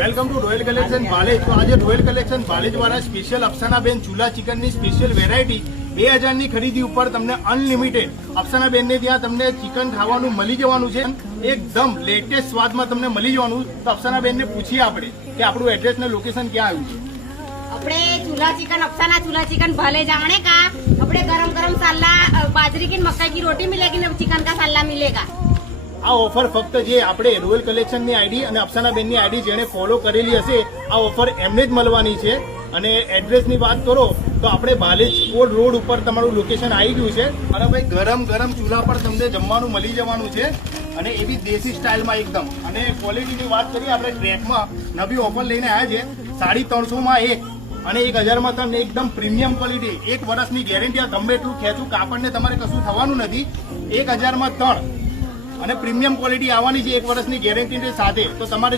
Welcome to royal collection બાલેજ. તો આજે રોયલ કલેક્શન બાલેજ વાળા સ્પેશિયલ અફસાનાબેન ચૂલા ચિકનની સ્પેશિયલ વેરાયટી 2000 ની ખરીદી ઉપર તમને અનલિમિટેડ અફસાનાબેન ને ત્યાં તમને ચિકન ખાવાનું મળી જવાનું છે. એકદમ લેટેસ્ટ સ્વાદમાં તમને મળી જવાનું. તો અફસાનાબેન ને પૂછીએ આપણે કે આપણું એડ્રેસ ને લોકેશન ક્યાં આવ્યું છે. આપણે ચૂલા ચિકન અફસાના ચૂલા चिकन भले जाने का अपने गरम गरम साला बाजरी की मक्का की रोटी मिलेगी ना चिकन का साला मिलेगा. આ ઓફર ફક્ત જે આપણે રોયલ કલેક્શન ની આઈડી અને અફસાનાબેન ની આઈડી જેને ફોલો કરેલી હશે આ ઓફર એમને જ મળવાની છે. અને એડ્રેસ ની વાત કરો તો આપણે બાલેજ ઓલ્ડ રોડ ઉપર તમારું લોકેશન આવી ગયું છે. અને ભાઈ ગરમ ગરમ ચૂલા પર તમને જમવાનું મળી જવાનું છે અને એવી દેશી સ્ટાઇલમાં એકદમ. અને ક્વોલિટીની વાત કરીએ આપણે ટ્રેકમાં નવી ઓફર લઈને આવ્યા છે 350 માં 1 અને 1000 માં તમને એકદમ પ્રીમિયમ ક્વોલિટી 1 વર્ષની ગેરંટી. ગમે એટલું ખેંચું કાપડને તમારે કશું થવાનું નથી. 1000 માં 3 અને પ્રીમિયમ ક્વોલિટી આવવાની છે 1 વર્ષની ગેરંટી સાથે. તો તમારે